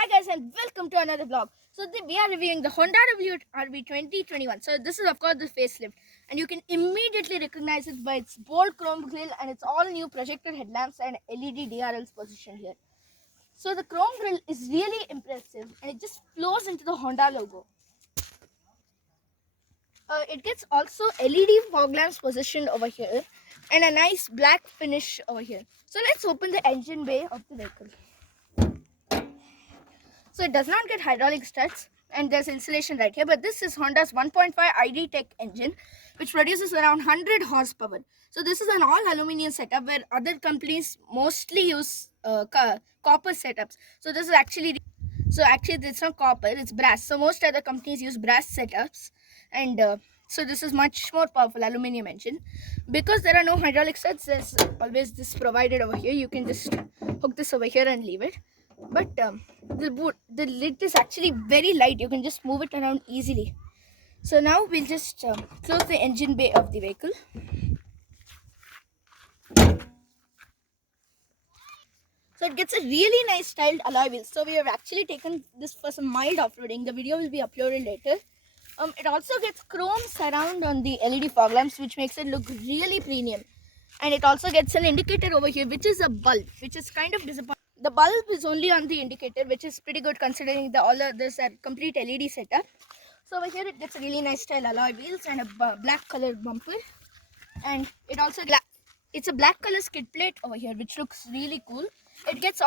Hi guys and welcome to another vlog. So we are reviewing the Honda WRV 2021. So this is of course the facelift, and you can immediately recognize it by its bold chrome grille and its all new projector headlamps and LED DRLs positioned here. So the chrome grille is really impressive and it just flows into the Honda logo. It gets also LED fog lamps positioned over here and a nice black finish over here. So let's open the engine bay of the vehicle. So it does not get hydraulic struts and there's insulation right here, but this is Honda's 1.5 idtec engine which produces around 100 horsepower. So this is an all aluminum setup where other companies mostly use copper setups. So this is actually it's not copper, it's brass. So most other companies use brass setups, and so this is much more powerful aluminum engine. Because there are no hydraulic struts, there's always this provided over here. You can just hook this over here and leave it. But the lid is actually very light. You can just move it around easily. So now we'll just close the engine bay of the vehicle. So it gets a really nice styled alloy wheels. So we have actually taken this for some mild off-roading. The video will be uploaded later. It also gets chrome surround on the LED fog lamps, which makes it look really premium. And it also gets an indicator over here, which is a bulb, which is kind of disappointing. The bulb is only on the indicator, which is pretty good considering all others are complete LED setup. So over here it gets a really nice style alloy wheels and a black color bumper, and it also it's a black color skid plate over here, which looks really cool. It gets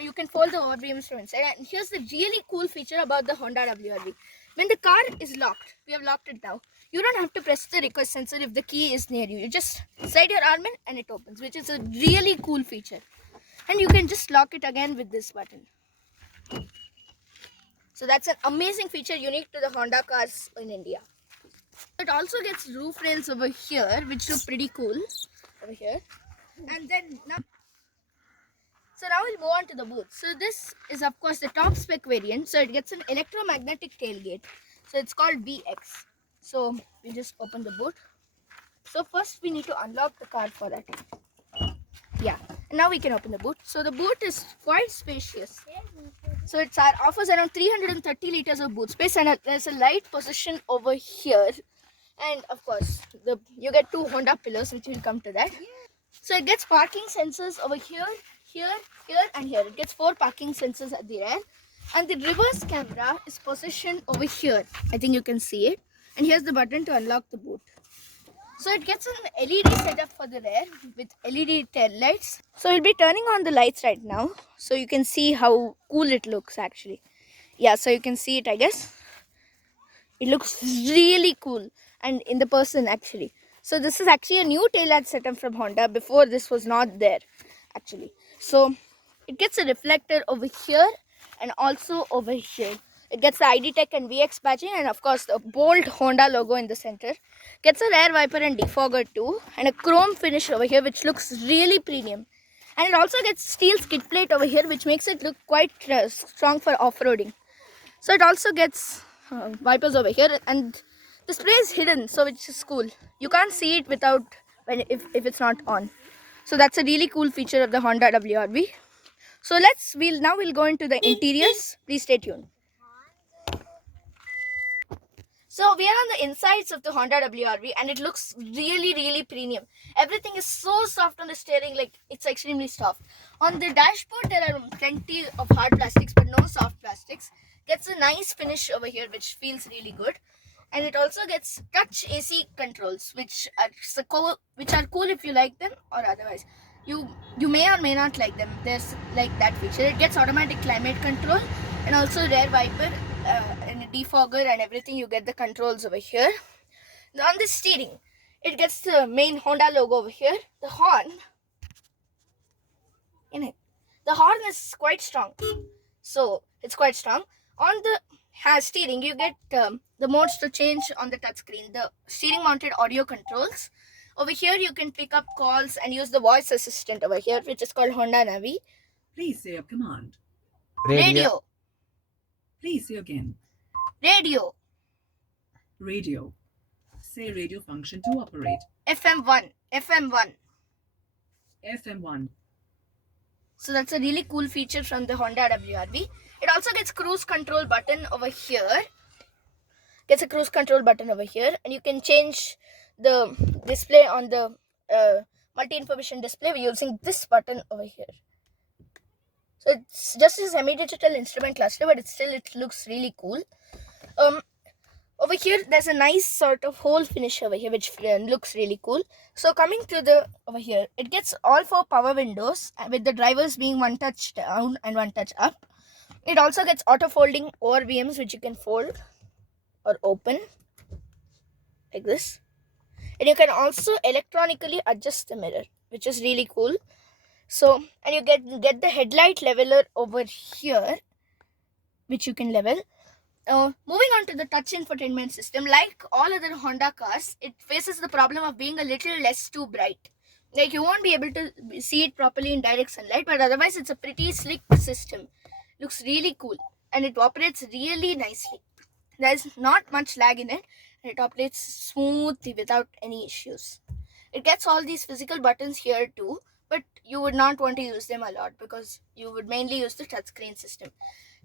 you can fold the overview instruments. And here's the really cool feature about the Honda WRV. When the car is locked, we have locked it now. You don't have to press the request sensor if the key is near you. You just slide your arm in and it opens, which is a really cool feature. And you can just lock it again with this button. So that's an amazing feature unique to the Honda cars in India. It also gets roof rails over here, which look pretty cool over here. And then now we'll move on to the boot. So this is of course the top spec variant. So it gets an electromagnetic tailgate. So it's called VX. So we just open the boot. So first we need to unlock the car for that. Yeah, and now we can open the boot. So the boot is quite spacious. So it offers around 330 liters of boot space, and there's a light position over here. And of course, you get two Honda pillars, which will come to that. So it gets parking sensors over here, here, and here. It gets 4 parking sensors at the rear. And the reverse camera is positioned over here. I think you can see it. And here's the button to unlock the boot. So it gets an LED setup for the rear with LED tail lights. So we'll be turning on the lights right now, so you can see how cool it looks actually. Yeah, so you can see it, I guess. It looks really cool and in the person actually. So this is actually a new tail light setup from Honda. Before this was not there actually. So it gets a reflector over here and also over here. It gets the idtec and VX badging, and of course the bold Honda logo in the center. Gets a rear wiper and defogger too, and a chrome finish over here, which looks really premium. And it also gets steel skid plate over here, which makes it look quite strong for off-roading. So it also gets wipers over here, and the spray is hidden, so which is cool. You can't see it without if it's not on. So that's a really cool feature of the Honda WRV. So we'll go into the interiors. Please stay tuned. So we are on the insides of the Honda WRV, and it looks really premium. Everything is so soft on the steering, like it's extremely soft. On the dashboard there are plenty of hard plastics but no soft plastics. Gets a nice finish over here, which feels really good. And it also gets touch AC controls, which are cool if you like them, or otherwise you may or may not like them. There's like that feature. It gets automatic climate control and also rear wiper and a defogger and everything. You get the controls over here. Now on the steering, it gets the main Honda logo over here. The horn is quite strong. So it's quite strong. On the steering, you get the modes to change on the touchscreen. The steering mounted audio controls. Over here you can pick up calls and use the voice assistant over here, which is called Honda Navi. Please say a command. Radio. Please say again. Radio. Radio. Say radio function to operate. FM1. FM1. So that's a really cool feature from the Honda WRV. It also gets cruise control button over here. Gets a cruise control button over here, and you can change the display on the multi-information display using this button over here. So it's just a semi-digital instrument cluster, but it looks really cool. Over here there's a nice sort of hole finish over here, which looks really cool. So coming to the over here, it gets all 4 power windows with the drivers being one touch down and one touch up. It also gets auto folding ORVMs, which you can fold or open like this, and you can also electronically adjust the mirror, which is really cool. So, and you get the headlight leveler over here, which you can level. Moving on to the touch infotainment system, like all other Honda cars, it faces the problem of being a little less too bright. Like you won't be able to see it properly in direct sunlight, but otherwise it's a pretty slick system. Looks really cool, and it operates really nicely. There's not much lag in it, and it operates smoothly without any issues. It gets all these physical buttons here too, but you would not want to use them a lot because you would mainly use the touchscreen system.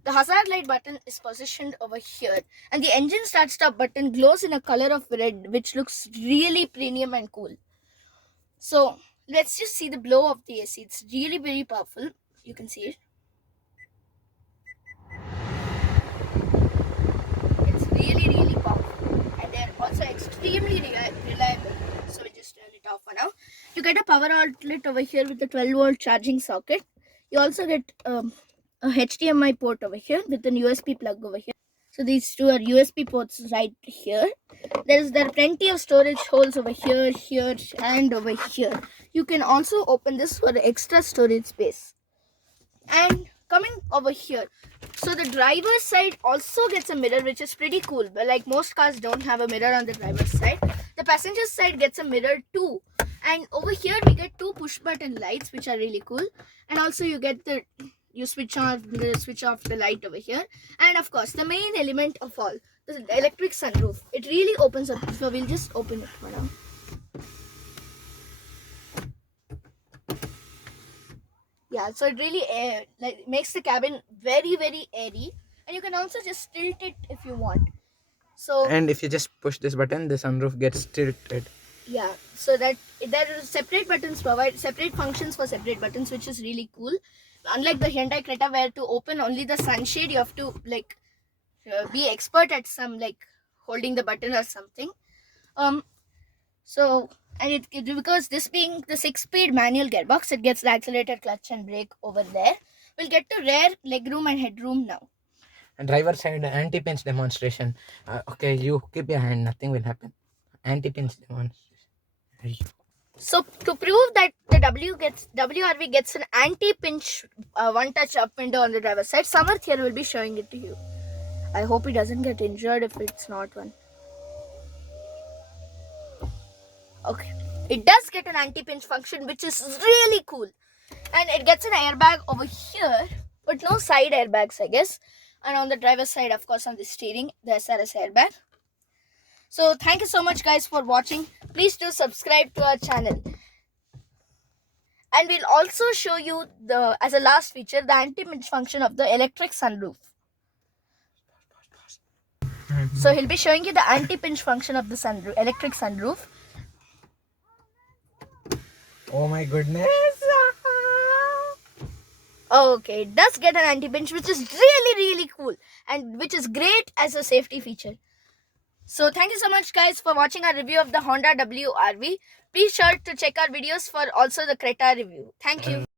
The hazard light button is positioned over here, and the engine start stop button glows in a color of red, which looks really premium and cool. So let's just see the blow of the AC. It's really very powerful. You can see it. It's really powerful, and they're also extremely reliable. So we just turn it off for now. You get a power outlet over here with the 12-volt charging socket. You also get a HDMI port over here with an USB plug over here. So these two are USB ports right here. There are plenty of storage holes over here, here, and over here. You can also open this for extra storage space. And coming over here, so the driver's side also gets a mirror, which is pretty cool. But like most cars don't have a mirror on the driver's side. The passenger side gets a mirror too. And over here we get 2 push button lights, which are really cool. And also you switch on switch off the light over here, and of course the main element of all, the electric sunroof. It really opens up, so we'll just open it for now. Yeah, so it really makes the cabin very airy, and you can also just tilt it if you want. So, and if you just push this button, the sunroof gets tilted. Yeah, so that there are separate buttons, provide separate functions for separate buttons, which is really cool. Unlike the Hyundai Creta, where to open only the sunshade, you have to like be expert at some like holding the button or something. So, and it because this being the 6-speed manual gearbox, it gets the accelerator, clutch, and brake over there. We'll get to rear legroom and headroom now. And driver side anti-pinch demonstration. Okay, you keep your hand, nothing will happen. Anti-pinch demonstration. So to prove that the WRV gets an anti-pinch one-touch up window on the driver's side, Samarth here will be showing it to you. I hope he doesn't get injured if it's not one. Okay, it does get an anti-pinch function, which is really cool, and it gets an airbag over here, but no side airbags, I guess. And on the driver's side, of course, on the steering, the SRS airbag. So thank you so much, guys, for watching. Please do subscribe to our channel. And we'll also show you as a last feature, the anti-pinch function of the electric sunroof. So he'll be showing you the anti-pinch function of the sunroof, electric sunroof. Oh my goodness. Okay, it does get an anti-pinch, which is really cool, and which is great as a safety feature. So thank you so much, guys, for watching our review of the Honda WRV. Be sure to check our videos for also the Creta review. Thank you.